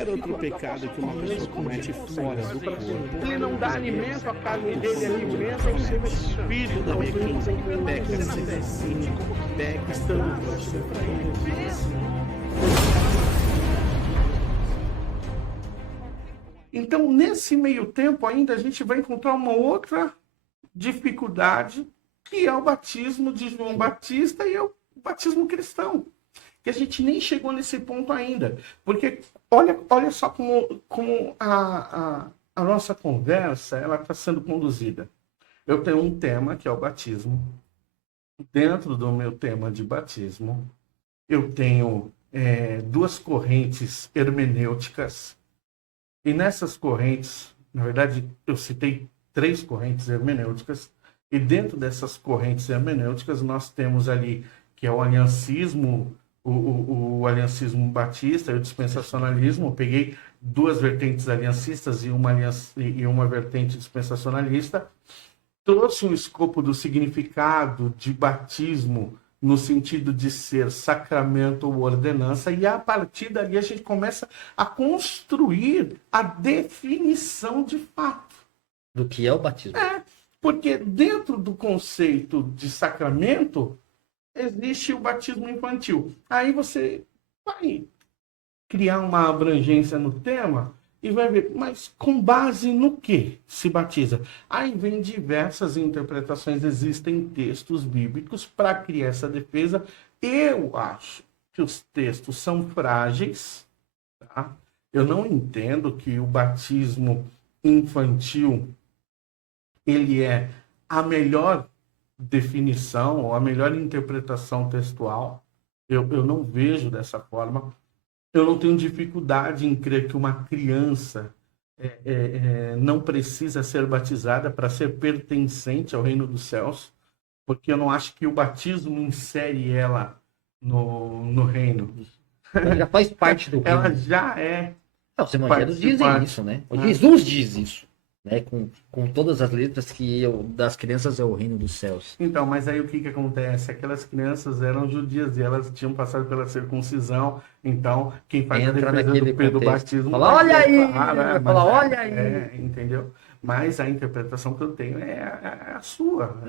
qualquer outro pecado que uma pessoa comete fora do corpo. Ele não dá alimento à carne dele, alimenta o seu espírito. Toda vez que peca assim, peca estando próximo para ele. Então, nesse meio tempo ainda, a gente vai encontrar uma outra dificuldade, que é o batismo de João Batista e o batismo cristão. Que a gente nem chegou nesse ponto ainda. Porque olha só como a nossa conversa está sendo conduzida. Eu tenho um tema, que é o batismo. Dentro do meu tema de batismo, eu tenho duas correntes hermenêuticas. E nessas correntes, na verdade, eu citei 3 correntes hermenêuticas. E dentro dessas correntes hermenêuticas, nós temos ali, que é o aliancismo, o aliancismo batista e o dispensacionalismo. Eu peguei 2 vertentes aliancistas e uma vertente dispensacionalista. Trouxe um escopo do significado de batismo no sentido de ser sacramento ou ordenança, e a partir dali a gente começa a construir a definição de fato. Do que é o batismo. Porque dentro do conceito de sacramento, existe o batismo infantil. Aí você vai criar uma abrangência no tema e vai ver, mas com base no que se batiza? Aí vem diversas interpretações, existem textos bíblicos para criar essa defesa. Eu acho que os textos são frágeis, tá? Eu não entendo que o batismo infantil ele é a melhor definição ou a melhor interpretação textual. Eu não vejo dessa forma. Eu não tenho dificuldade em crer que uma criança não precisa ser batizada para ser pertencente ao reino dos céus, porque eu não acho que o batismo insere ela no reino. Ela já faz parte do reino. Ela já é. Os evangelhos dizem isso, né? Jesus diz isso. Né, com todas as letras que das crianças é o reino dos céus. Então, mas aí o que acontece? Aquelas crianças eram judias e elas tinham passado pela circuncisão. Então, quem faz a defesa do batismo... Fala, olha aí! Olha aí! Entendeu? Mas a interpretação que eu tenho é a sua.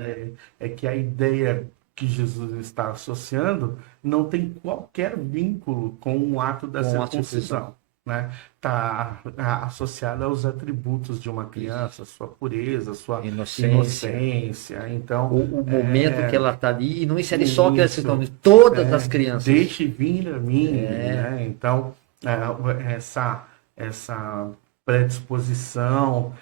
É que a ideia que Jesus está associando não tem qualquer vínculo com o ato da circuncisão. Né? Tá associada aos atributos de uma criança, sua pureza, sua inocência. Então, o momento que ela está ali, e não insere só aquelas questões, todas as crianças. Deixe vir a mim. Né? Então, essa predisposição,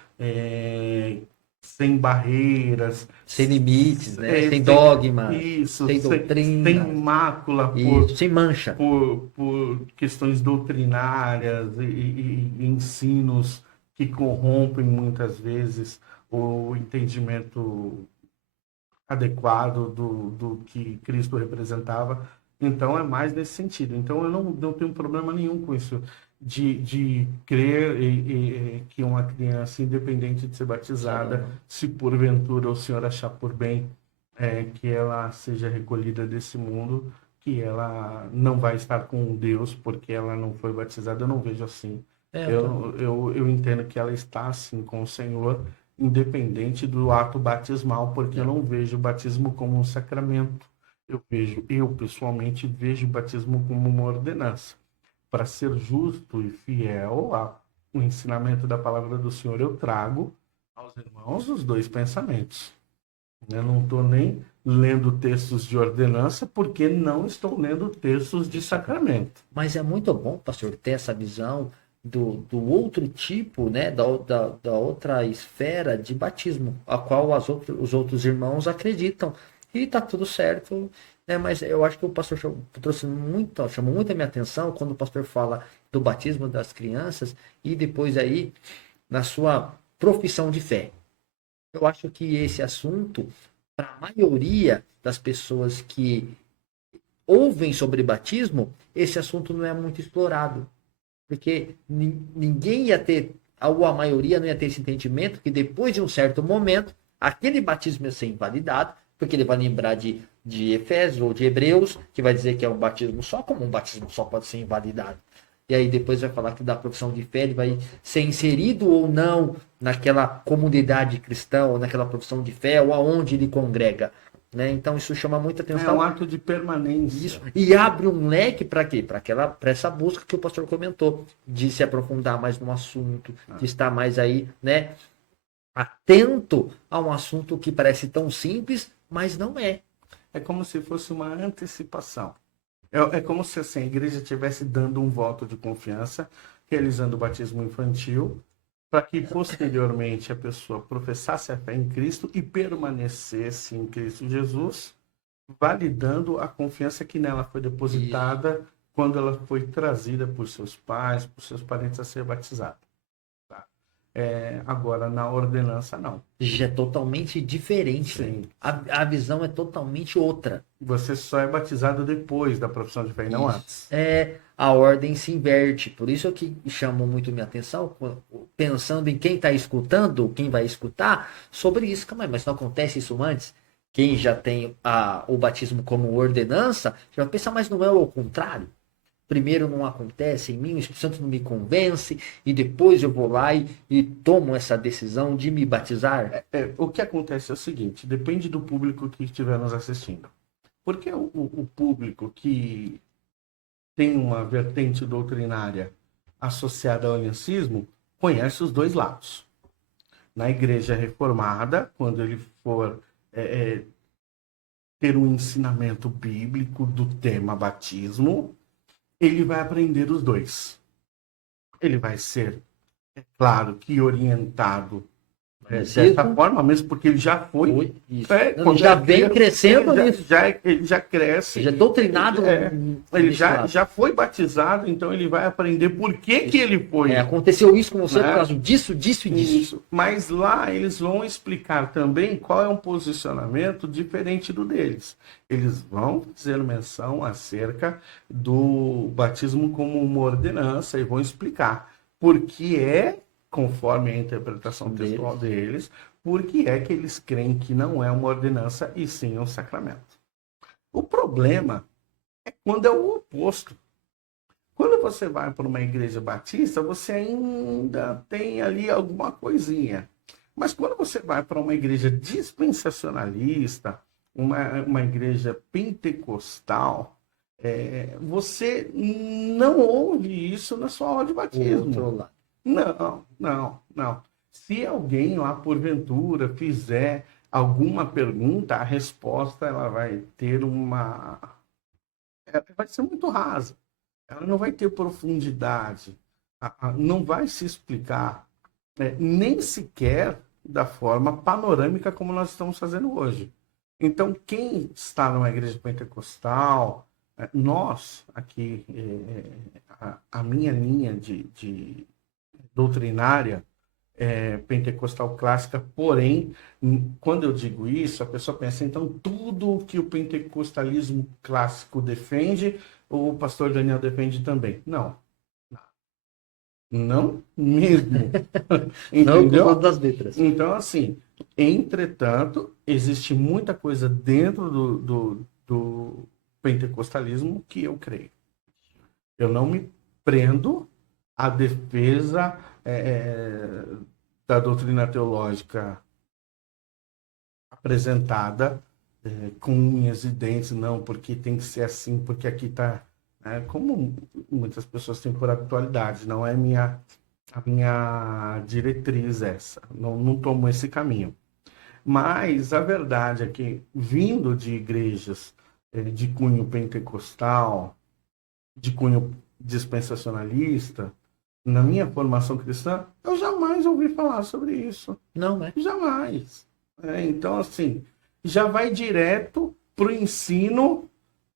sem barreiras, sem limites, né? Sem dogma, sem doutrina, sem mácula, sem mancha, por questões doutrinárias e ensinos que corrompem muitas vezes o entendimento adequado do que Cristo representava. Então é mais nesse sentido. Então eu não tenho problema nenhum com isso. De crer que uma criança, independente de ser batizada, se porventura o Senhor achar por bem que ela seja recolhida desse mundo, que ela não vai estar com Deus porque ela não foi batizada, eu não vejo assim. Eu entendo que ela está assim com o Senhor, independente do ato batismal, porque eu não vejo o batismo como um sacramento. Eu pessoalmente vejo o batismo como uma ordenança. Para ser justo e fiel ao ensinamento da palavra do Senhor, eu trago aos irmãos os 2 pensamentos. Eu não estou nem lendo textos de ordenança, porque não estou lendo textos de sacramento. Mas é muito bom, pastor, ter essa visão do outro tipo, né, da outra esfera de batismo, a qual os outros irmãos acreditam. E está tudo certo. Mas eu acho que o pastor chamou muito a minha atenção quando o pastor fala do batismo das crianças e depois aí na sua profissão de fé. Eu acho que esse assunto, para a maioria das pessoas que ouvem sobre batismo, esse assunto não é muito explorado. Porque ninguém ia ter, ou a maioria não ia ter esse entendimento que depois de um certo momento, aquele batismo ia ser invalidado, porque ele vai lembrar de Efésios ou de Hebreus, que vai dizer que é um batismo só, como um batismo só pode ser invalidado. e aí depois vai falar que da profissão de fé ele vai ser inserido ou não naquela comunidade cristã, ou naquela profissão de fé, ou aonde ele congrega, né? Então isso chama muita É atenção. um ato de permanência. Isso. E abre um leque para quê? Para essa busca que o pastor comentou, de se aprofundar mais no assunto, de estar mais aí, né, atento a um assunto que parece tão simples, mas não é. É como se fosse uma antecipação. É como se assim, a igreja estivesse dando um voto de confiança, realizando o batismo infantil, para que posteriormente a pessoa professasse a fé em Cristo e permanecesse em Cristo Jesus, validando a confiança que nela foi depositada quando ela foi trazida por seus pais, por seus parentes a ser batizada. Tá? Agora, na ordenança, não. Já é totalmente diferente. Sim. Né? A visão é totalmente outra. Você só é batizado depois da profissão de fé e não antes. A ordem se inverte. Por isso que chamou muito minha atenção, pensando em quem está escutando, quem vai escutar, sobre isso. Mas não acontece isso antes? Quem já tem o batismo como ordenança, já vai pensar, mas não é o contrário? Primeiro não acontece em mim, o Espírito Santo não me convence, e depois eu vou lá e tomo essa decisão de me batizar? O que acontece é o seguinte, depende do público que estiver nos assistindo. Porque o público que tem uma vertente doutrinária associada ao unianismo conhece os dois lados. Na igreja reformada, quando ele for ter um ensinamento bíblico do tema batismo, ele vai aprender os dois. Ele vai ser, claro, que orientado dessa forma, mesmo porque ele já foi. Ele já vem crescendo nisso. Ele já cresce. Ele já é doutrinado. Ele já foi batizado, então ele vai aprender por que ele foi. Aconteceu isso com você por causa disso e disso. Mas lá eles vão explicar também qual é um posicionamento diferente do deles. Eles vão fazer menção acerca do batismo como uma ordenança e vão explicar por que conforme a interpretação textual deles, porque é que eles creem que não é uma ordenança e sim um sacramento. O problema é quando é o oposto. Quando você vai para uma igreja batista, você ainda tem ali alguma coisinha. Mas quando você vai para uma igreja dispensacionalista, uma igreja pentecostal, você não ouve isso na sua aula de batismo. Não. Se alguém lá, porventura, fizer alguma pergunta, a resposta ela vai ter vai ser muito rasa. Ela não vai ter profundidade. Não vai se explicar, nem sequer da forma panorâmica como nós estamos fazendo hoje. Então, quem está numa igreja pentecostal, nós aqui, a minha linha de doutrinária pentecostal clássica, porém, quando eu digo isso, a pessoa pensa, então, tudo que o pentecostalismo clássico defende, o pastor Daniel defende também. Não mesmo. Entendeu? Não, das letras. Então, assim, entretanto, existe muita coisa dentro do pentecostalismo que eu creio. Eu não me prendo à defesa da doutrina teológica apresentada com unhas e dentes, não, porque tem que ser assim, porque aqui está... como muitas pessoas têm por atualidade, não é a minha diretriz essa, não tomo esse caminho. Mas a verdade é que, vindo de igrejas de cunho pentecostal, de cunho dispensacionalista, na minha formação cristã, eu jamais ouvi falar sobre isso. Não, né? Jamais. Então, assim, já vai direto para o ensino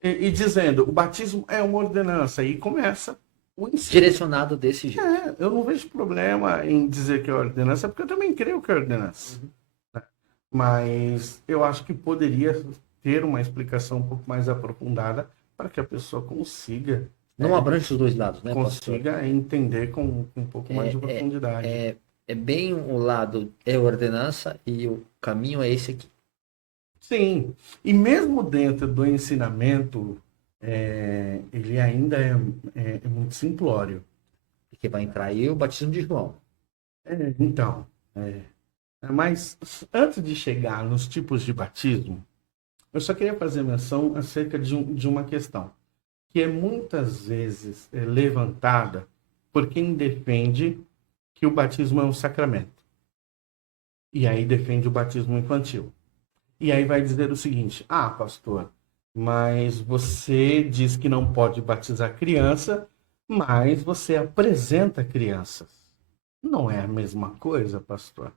e dizendo, o batismo é uma ordenança. E começa o ensino. Direcionado desse jeito. Eu não vejo problema em dizer que é ordenança, porque eu também creio que é ordenança. Uhum. Mas eu acho que poderia ter uma explicação um pouco mais aprofundada para que a pessoa consiga... Não abrange os dois lados, né, consiga pastor? Entender com um pouco mais de profundidade. É bem o lado é ordenança e o caminho é esse aqui. Sim, e mesmo dentro do ensinamento, ele ainda é muito simplório. que vai entrar aí o batismo de João. Então, mas antes de chegar nos tipos de batismo, eu só queria fazer menção acerca de uma questão, que é muitas vezes levantada por quem defende que o batismo é um sacramento. E aí defende o batismo infantil. E aí vai dizer o seguinte: ah, pastor, mas você diz que não pode batizar criança, mas você apresenta crianças. Não é a mesma coisa, pastor.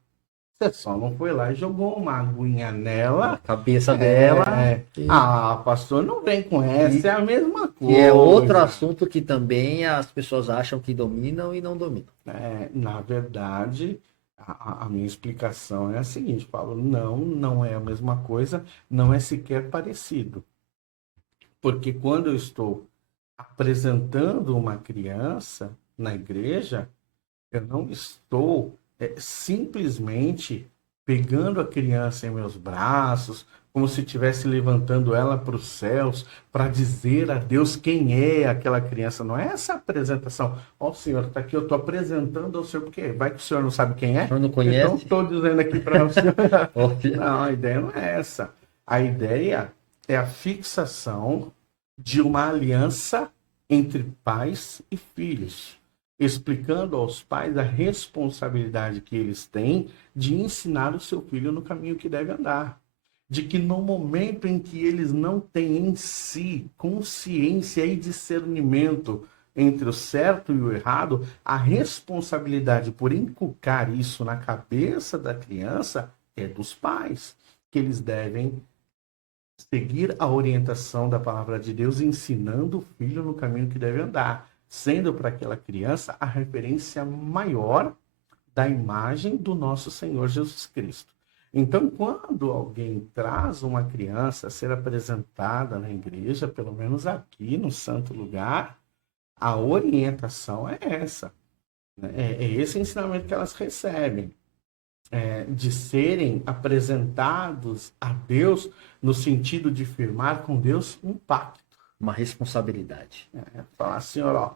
Você só não foi lá e jogou uma aguinha nela. A cabeça dela. Ah, pastor, não vem com essa, é a mesma coisa. E é outro assunto que também as pessoas acham que dominam e não dominam. Na verdade, a minha explicação é a seguinte: Paulo, não é a mesma coisa, não é sequer parecido. Porque quando eu estou apresentando uma criança na igreja, eu não estou simplesmente pegando a criança em meus braços, como se estivesse levantando ela para os céus, para dizer a Deus quem é aquela criança. Não é essa apresentação. Ó, Senhor, está aqui, eu estou apresentando ao Senhor, porque vai que o Senhor não sabe quem é? O Senhor não conhece? Então estou dizendo aqui para o Senhor. Não, a ideia não é essa. A ideia é a fixação de uma aliança entre pais e filhos, explicando aos pais a responsabilidade que eles têm de ensinar o seu filho no caminho que deve andar. De que no momento em que eles não têm em si consciência e discernimento entre o certo e o errado, a responsabilidade por inculcar isso na cabeça da criança é dos pais, que eles devem seguir a orientação da palavra de Deus, ensinando o filho no caminho que deve andar, sendo para aquela criança a referência maior da imagem do nosso Senhor Jesus Cristo. Então, quando alguém traz uma criança a ser apresentada na igreja, pelo menos aqui no Santo Lugar, a orientação é essa. É esse ensinamento que elas recebem. De serem apresentados a Deus no sentido de firmar com Deus um pacto. Uma responsabilidade. Falar assim, ó,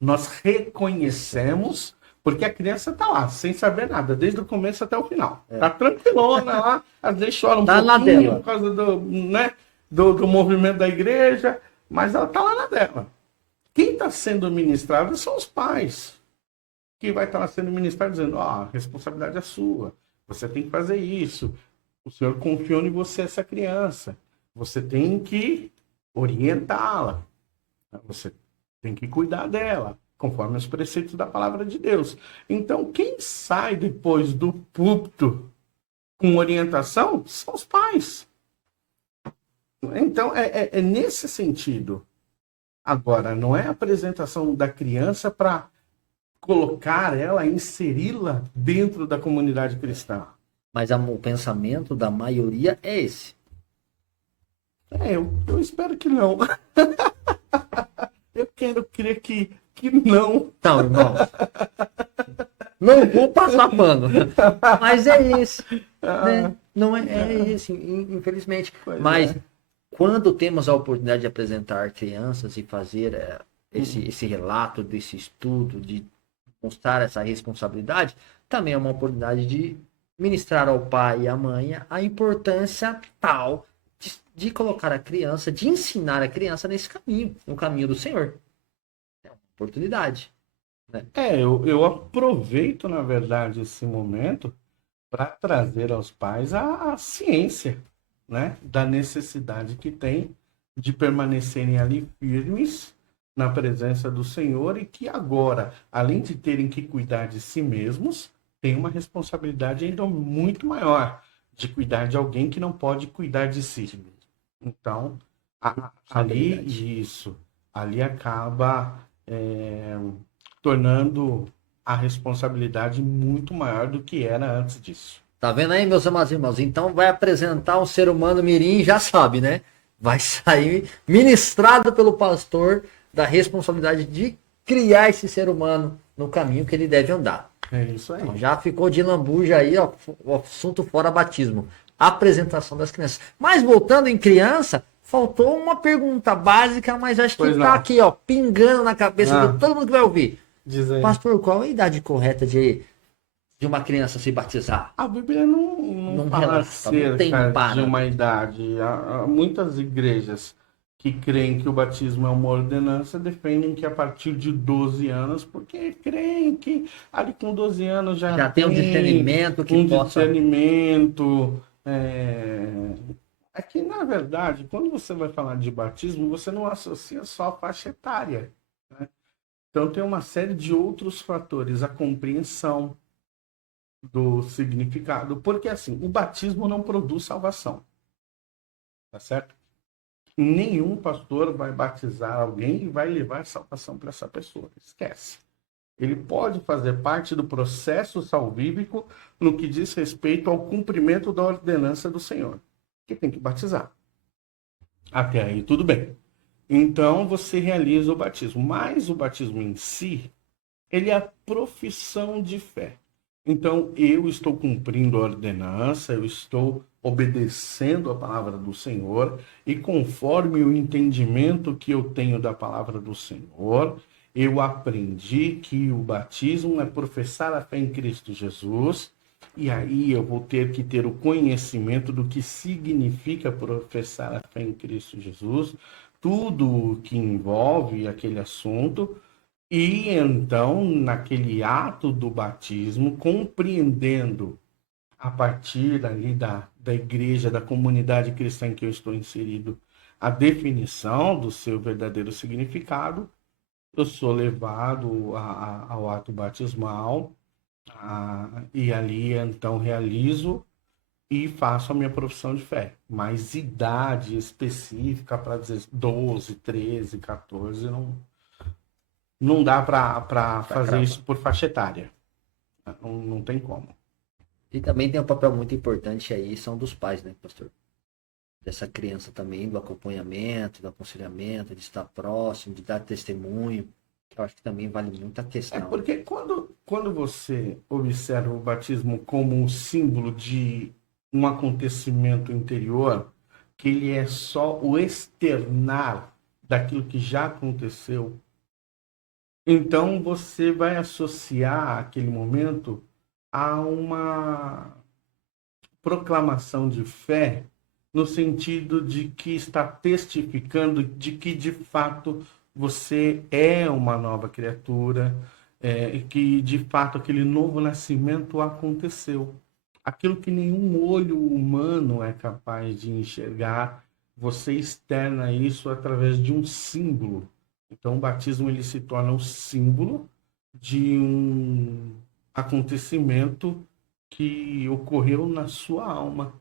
nós reconhecemos, porque a criança está lá, sem saber nada, desde o começo até o final. Está tranquilona lá, às vezes chora um pouquinho por causa do movimento da igreja, mas ela está lá na dela. Quem está sendo ministrado são os pais, que vai estar lá sendo ministrado dizendo, a responsabilidade é sua, você tem que fazer isso, o Senhor confiou em você essa criança, você tem que orientá-la, você tem que cuidar dela, conforme os preceitos da palavra de Deus. Então, quem sai depois do púlpito com orientação são os pais. Então, é nesse sentido. Agora, não é a apresentação da criança para colocar ela, inseri-la dentro da comunidade cristã. Mas o pensamento da maioria é esse. Eu espero que não. Eu quero crer que não. Então, irmão, não vou passar pano. Mas é isso. Né? Não é isso, infelizmente. Mas quando temos a oportunidade de apresentar crianças e fazer esse relato desse estudo, de mostrar essa responsabilidade, também é uma oportunidade de ministrar ao pai e à mãe a importância tal de colocar a criança, de ensinar a criança nesse caminho, no caminho do Senhor. É uma oportunidade. Né? Eu aproveito, na verdade, esse momento para trazer aos pais a ciência, né, da necessidade que tem de permanecerem ali firmes na presença do Senhor e que agora, além de terem que cuidar de si mesmos, tem uma responsabilidade ainda muito maior de cuidar de alguém que não pode cuidar de si. Então, ali acaba tornando a responsabilidade muito maior do que era antes disso. Tá vendo aí, meus amados irmãos? Então vai apresentar um ser humano mirim, já sabe, né? Vai sair ministrado pelo pastor da responsabilidade de criar esse ser humano no caminho que ele deve andar. É isso aí. Então, já ficou de lambuja aí, ó, o assunto fora batismo. Apresentação das crianças. Mas voltando em criança, faltou uma pergunta básica, mas acho que tá aqui, ó, pingando na cabeça de todo mundo que vai ouvir. Diz aí. Pastor, qual é a idade correta de uma criança se batizar? A Bíblia não Não fala relata, não tem acerca de uma parâmetro. idade. Há muitas igrejas que creem que o batismo é uma ordenança defendem que a partir de 12 anos, porque creem que ali com 12 anos já Já tem um tem discernimento que um possa. discernimento. É que, na verdade, quando você vai falar de batismo, você não associa só a faixa etária, né? Então tem uma série de outros fatores, a compreensão do significado, porque assim, o batismo não produz salvação, tá certo? Nenhum pastor vai batizar alguém e vai levar salvação para essa pessoa, esquece. Ele pode fazer parte do processo salvífico no que diz respeito ao cumprimento da ordenança do Senhor, que tem que batizar. Até aí tudo bem. Então você realiza o batismo, mas o batismo em si, ele é a profissão de fé. Então, eu estou cumprindo a ordenança, eu estou obedecendo a palavra do Senhor, e conforme o entendimento que eu tenho da palavra do Senhor, eu aprendi que o batismo é professar a fé em Cristo Jesus, e aí eu vou ter que ter o conhecimento do que significa professar a fé em Cristo Jesus, tudo o que envolve aquele assunto. E então, naquele ato do batismo, compreendendo a partir ali da igreja, da comunidade cristã em que eu estou inserido, a definição do seu verdadeiro significado, eu sou levado ao ato batismal, e ali então realizo e faço a minha profissão de fé. Mas idade específica para dizer 12, 13, 14, não dá para Pra fazer cravar. isso por faixa etária. Não tem como. E também tem um papel muito importante aí, são dos pais, né, pastor? Dessa criança também, do acompanhamento, do aconselhamento, de estar próximo, de dar testemunho. Que eu acho que também vale muito a questão. Porque quando você observa o batismo como um símbolo de um acontecimento interior, que ele é só o externar daquilo que já aconteceu, então você vai associar aquele momento a uma proclamação de fé, no sentido de que está testificando de que de fato você é uma nova criatura, que de fato aquele novo nascimento aconteceu. Aquilo que nenhum olho humano é capaz de enxergar, você externa isso através de um símbolo. Então o batismo ele se torna um símbolo de um acontecimento que ocorreu na sua alma.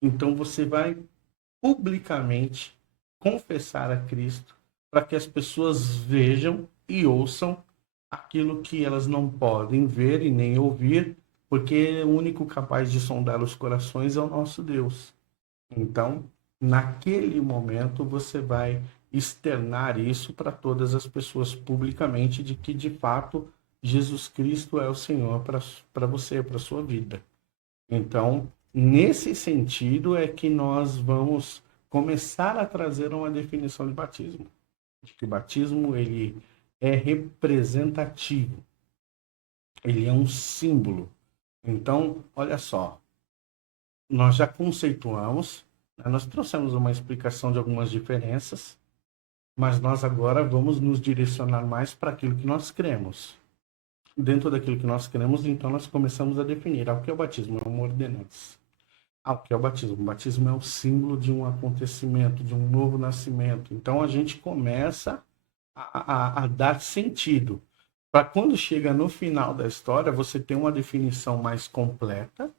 Então você vai publicamente confessar a Cristo para que as pessoas vejam e ouçam aquilo que elas não podem ver e nem ouvir, porque o único capaz de sondar os corações é o nosso Deus. Então, naquele momento, você vai externar isso para todas as pessoas publicamente, de que de fato Jesus Cristo é o Senhor para você, para a sua vida. Então, nesse sentido é que nós vamos começar a trazer uma definição de batismo. De que o batismo ele é representativo, ele é um símbolo. Então, olha só, nós já conceituamos, né, nós trouxemos uma explicação de algumas diferenças, mas nós agora vamos nos direcionar mais para aquilo que nós cremos. Dentro daquilo que nós cremos, então nós começamos a definir o que é o batismo, é uma ordenança. O que é o batismo? O batismo é o símbolo de um acontecimento, de um novo nascimento. Então a gente começa a dar sentido. Para quando chega no final da história, você tem uma definição mais completa,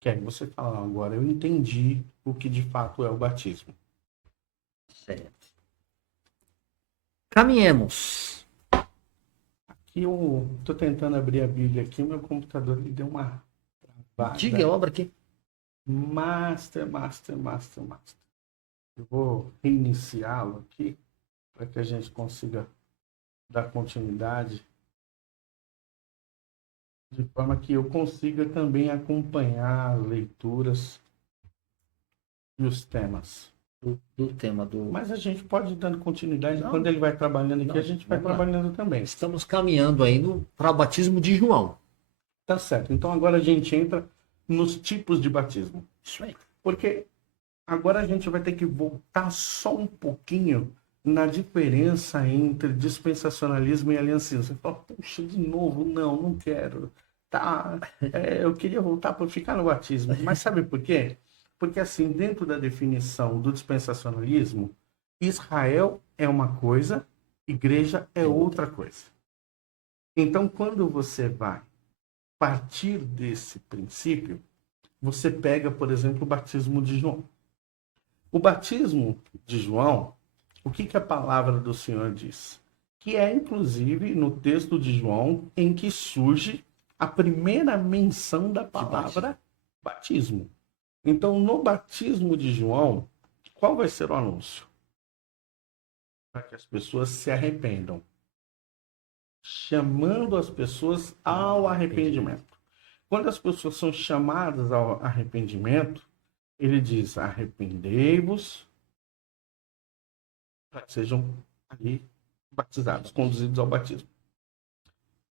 que aí você fala, agora eu entendi o que de fato é o batismo. Certo. Caminhemos. Aqui eu estou tentando abrir a Bíblia aqui, o meu computador ele deu uma travada. Diga a obra aqui. Master. Eu vou reiniciá-lo aqui para que a gente consiga dar continuidade, de forma que eu consiga também acompanhar as leituras e os temas. do tema do. Mas a gente pode ir dando continuidade. Não. Quando ele vai trabalhando aqui, Não, a gente vai vamos lá. trabalhando também. Estamos caminhando aí para o batismo de João. Tá certo. Então agora a gente entra nos tipos de batismo. Isso aí. Porque agora a gente vai ter que voltar só um pouquinho na diferença entre dispensacionalismo e aliancismo. Você fala, puxa, de novo, não quero. Tá, eu queria voltar para ficar no batismo. Mas sabe por quê? Porque assim, dentro da definição do dispensacionalismo, Israel é uma coisa, igreja é outra coisa. Então, quando você vai partir desse princípio, você pega, por exemplo, o batismo de João. O batismo de João, o que a palavra do Senhor diz? Que é, inclusive, no texto de João, em que surge a primeira menção da palavra batismo. Então, no batismo de João, qual vai ser o anúncio? Para que as pessoas se arrependam. Chamando as pessoas ao arrependimento. Quando as pessoas são chamadas ao arrependimento, ele diz, arrependei-vos, para que sejam ali batizados, conduzidos ao batismo.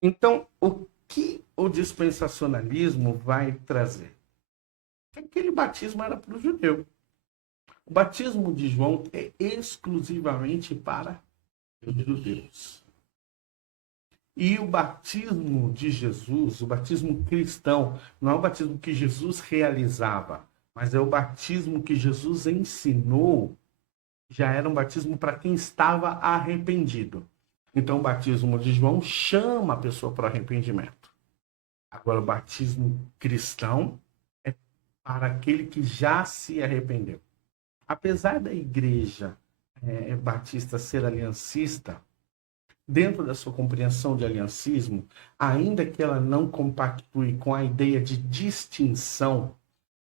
Então, o que o dispensacionalismo vai trazer? Aquele batismo era para o judeu. O batismo de João é exclusivamente para os judeus. E o batismo de Jesus, o batismo cristão, não é o batismo que Jesus realizava, mas é o batismo que Jesus ensinou, já era um batismo para quem estava arrependido. Então, o batismo de João chama a pessoa para o arrependimento. Agora, o batismo cristão é para aquele que já se arrependeu. Apesar da igreja batista ser aliancista, dentro da sua compreensão de aliancismo, ainda que ela não compactue com a ideia de distinção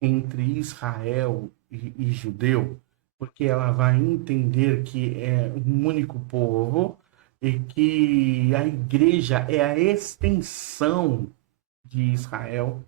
entre Israel e judeu, porque ela vai entender que é um único povo e que a igreja é a extensão de Israel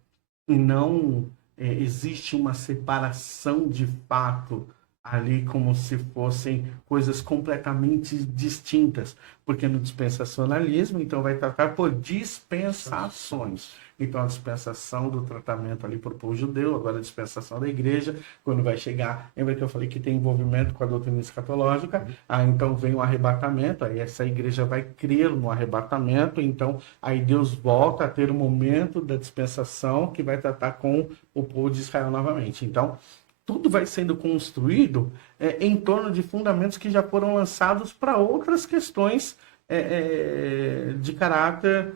e não existe uma separação de fato ali como se fossem coisas completamente distintas, porque no dispensacionalismo, então, vai tratar por dispensações. Então, a dispensação do tratamento ali por povo judeu, agora a dispensação da igreja, quando vai chegar, lembra que eu falei que tem envolvimento com a doutrina escatológica, então vem o arrebatamento, aí essa igreja vai crer no arrebatamento, então aí Deus volta a ter o momento da dispensação que vai tratar com o povo de Israel novamente. Então, tudo vai sendo construído em torno de fundamentos que já foram lançados para outras questões de caráter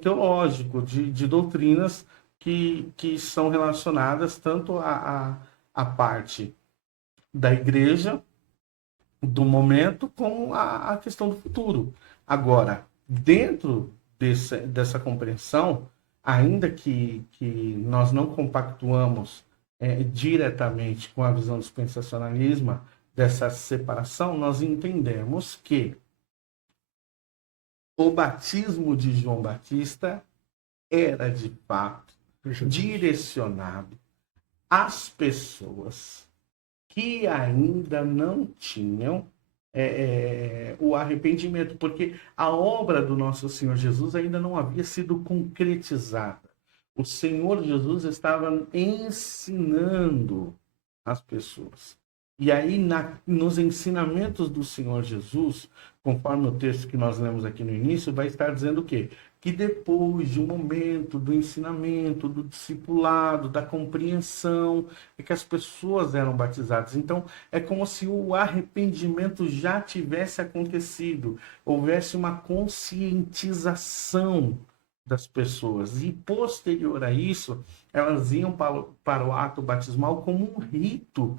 teológico, de doutrinas que são relacionadas tanto à parte da igreja, do momento, como a questão do futuro. Agora, dentro dessa compreensão, ainda que nós não compactuamos diretamente com a visão do dispensacionalismo, dessa separação, nós entendemos que o batismo de João Batista era, de fato, direcionado às pessoas que ainda não tinham o arrependimento, porque a obra do nosso Senhor Jesus ainda não havia sido concretizada. O Senhor Jesus estava ensinando as pessoas. E aí, nos ensinamentos do Senhor Jesus, conforme o texto que nós lemos aqui no início, vai estar dizendo o quê? Que depois de um momento do ensinamento, do discipulado, da compreensão, é que as pessoas eram batizadas. Então, é como se o arrependimento já tivesse acontecido, houvesse uma conscientização das pessoas. E posterior a isso, elas iam para o ato batismal como um rito,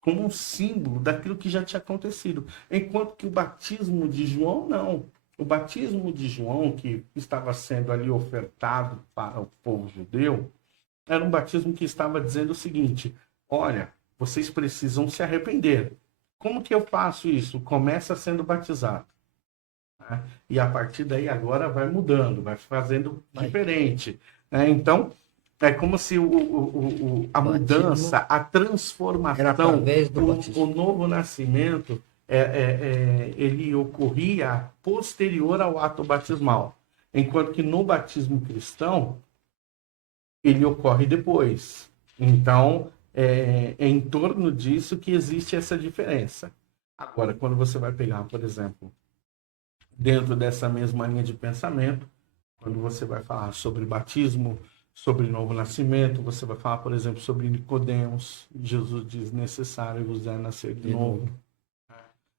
como um símbolo daquilo que já tinha acontecido. Enquanto que o batismo de João, não. O batismo de João, que estava sendo ali ofertado para o povo judeu, era um batismo que estava dizendo o seguinte: olha, vocês precisam se arrepender. Como que eu faço isso? Começa sendo batizado. E a partir daí agora vai mudando, vai fazendo diferente. Então, É como se a Batismo mudança, a transformação, era através do batismo. o novo nascimento, ele ocorria posterior ao ato batismal. Enquanto que no batismo cristão, ele ocorre depois. Então, é em torno disso que existe essa diferença. Agora, quando você vai pegar, por exemplo, dentro dessa mesma linha de pensamento, quando você vai falar sobre batismo, sobre novo nascimento, você vai falar, por exemplo, sobre Nicodemos. Jesus diz: necessário vos é nascer de novo.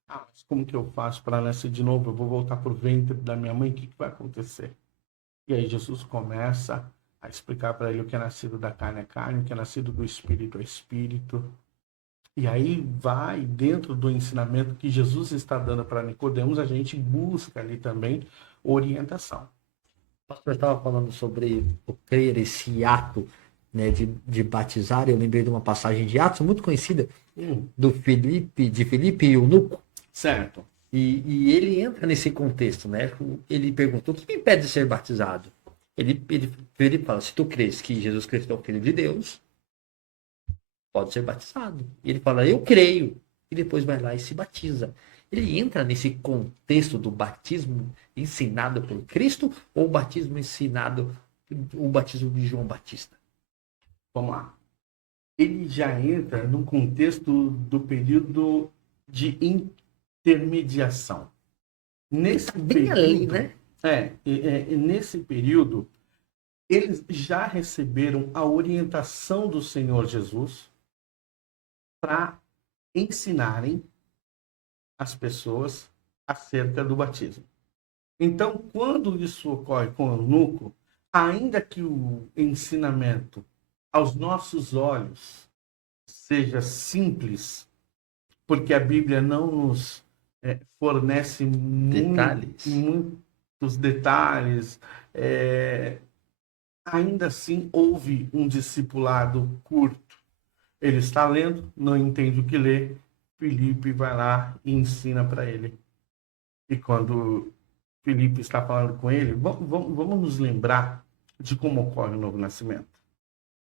Mas como que eu faço para nascer de novo? Eu vou voltar para o ventre da minha mãe? O que vai acontecer? E aí Jesus começa a explicar para ele: o que é nascido da carne é carne, o que é nascido do espírito é espírito. E aí vai, dentro do ensinamento que Jesus está dando para Nicodemos, a gente busca ali também orientação. O pastor estava falando sobre o crer, esse ato, né, de batizar. Eu lembrei de uma passagem de Atos muito conhecida de Filipe e Eunuco. Certo. E ele entra nesse contexto, né? Ele perguntou: o que me impede de ser batizado? Ele fala: se tu crês que Jesus Cristo é o Filho de Deus, pode ser batizado. E ele fala: eu creio. E depois vai lá e se batiza. Ele entra nesse contexto do batismo ensinado por Cristo ou o batismo de João Batista? Vamos lá. Ele já entra no contexto do período de intermediação. Nesse Bem ali, né? Nesse período, eles já receberam a orientação do Senhor Jesus para ensinarem as pessoas acerca do batismo. Então, quando isso ocorre com o eunuco, ainda que o ensinamento aos nossos olhos seja simples, porque a Bíblia não nos fornece muitos detalhes, ainda assim houve um discipulado curto. Ele está lendo, não entende o que lê, Filipe vai lá e ensina para ele. E quando Filipe está falando com ele, vamos nos lembrar de como ocorre o novo nascimento.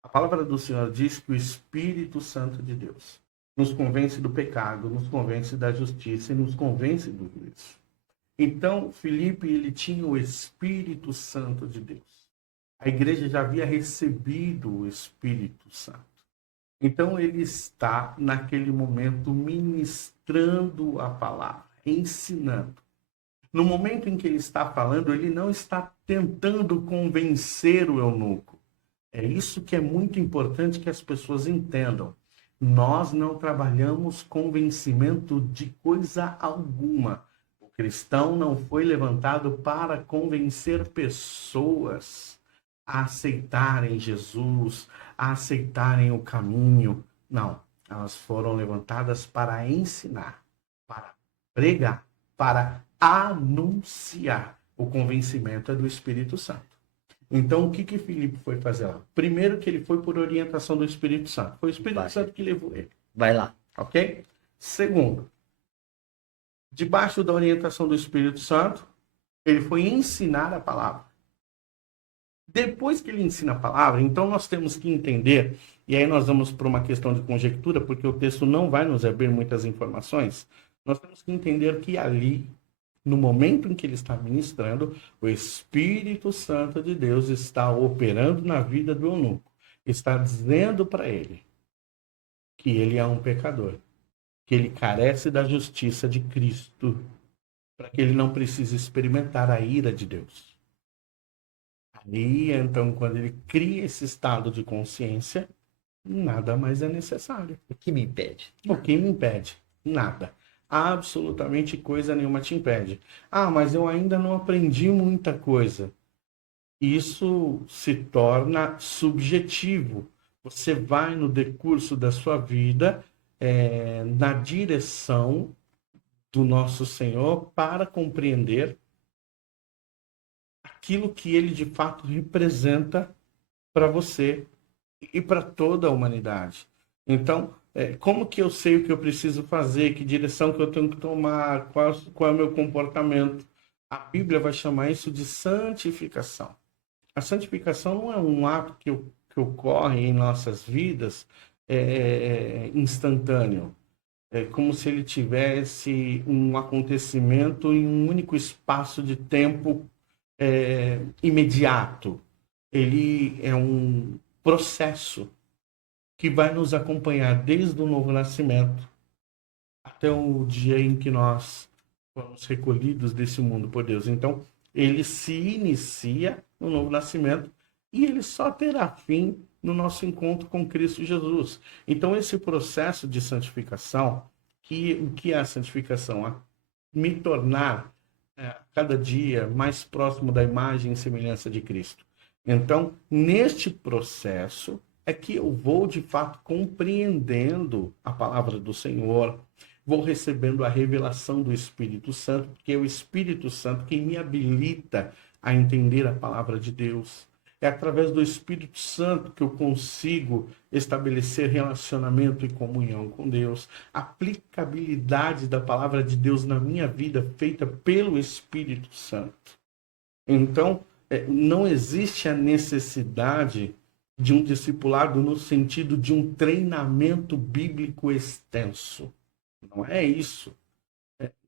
A palavra do Senhor diz que o Espírito Santo de Deus nos convence do pecado, nos convence da justiça e nos convence do juízo. Então, Filipe, ele tinha o Espírito Santo de Deus. A igreja já havia recebido o Espírito Santo. Então, ele está, naquele momento, ministrando a palavra, ensinando. No momento em que ele está falando, ele não está tentando convencer o eunuco. É isso que é muito importante que as pessoas entendam. Nós não trabalhamos convencimento de coisa alguma. O cristão não foi levantado para convencer pessoas a aceitarem Jesus, a aceitarem o caminho. Não, elas foram levantadas para ensinar, para pregar, para anunciar. O convencimento é do Espírito Santo. Então, o que Filipe foi fazer lá? Primeiro que ele foi por orientação do Espírito Santo. Foi o Espírito Santo que levou ele. Vai lá. Ok? Segundo, debaixo da orientação do Espírito Santo, ele foi ensinar a palavra. Depois que ele ensina a palavra, então nós temos que entender, e aí nós vamos para uma questão de conjectura, porque o texto não vai nos abrir muitas informações, nós temos que entender que ali, no momento em que ele está ministrando, o Espírito Santo de Deus está operando na vida do eunuco. Está dizendo para ele que ele é um pecador, que ele carece da justiça de Cristo, para que ele não precise experimentar a ira de Deus. Aí, então, quando ele cria esse estado de consciência, nada mais é necessário. O que me impede? O que me impede? Nada. Absolutamente coisa nenhuma te impede. Mas eu ainda não aprendi muita coisa. Isso se torna subjetivo. Você vai no decurso da sua vida na direção do nosso Senhor para compreender aquilo que ele de fato representa para você e para toda a humanidade. Então, como que eu sei o que eu preciso fazer, que direção que eu tenho que tomar, qual é o meu comportamento? A Bíblia vai chamar isso de santificação. A santificação não é um ato que eu que ocorre em nossas vidas é instantâneo. É como se ele tivesse um acontecimento em um único espaço de tempo imediato. Ele é um processo que vai nos acompanhar desde o novo nascimento até o dia em que nós fomos recolhidos desse mundo por Deus. Então, ele se inicia no novo nascimento e ele só terá fim no nosso encontro com Cristo Jesus. Então, esse processo de santificação, o que é a santificação? Me tornar cada dia mais próximo da imagem e semelhança de Cristo. Então, neste processo é que eu vou, de fato, compreendendo a palavra do Senhor, vou recebendo a revelação do Espírito Santo, porque é o Espírito Santo quem me habilita a entender a palavra de Deus. É através do Espírito Santo que eu consigo estabelecer relacionamento e comunhão com Deus. A aplicabilidade da palavra de Deus na minha vida feita pelo Espírito Santo. Então, não existe a necessidade de um discipulado no sentido de um treinamento bíblico extenso. Não é isso.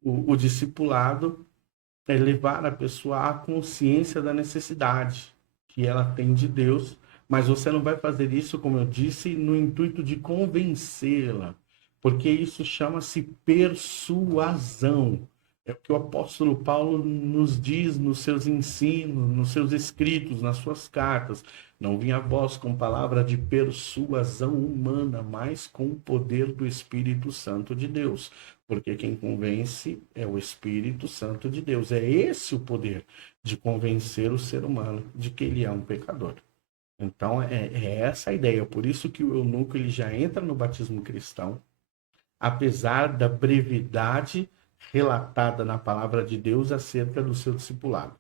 O discipulado é levar a pessoa à consciência da necessidade que ela tem de Deus, mas você não vai fazer isso, como eu disse, no intuito de convencê-la, porque isso chama-se persuasão. É o que o apóstolo Paulo nos diz nos seus ensinos, nos seus escritos, nas suas cartas. Não vim a vós com palavra de persuasão humana, mas com o poder do Espírito Santo de Deus. Porque quem convence é o Espírito Santo de Deus. É esse o poder de convencer o ser humano de que ele é um pecador. Então, é essa a ideia. Por isso que o eunuco ele já entra no batismo cristão, apesar da brevidade relatada na palavra de Deus acerca do seu discipulado.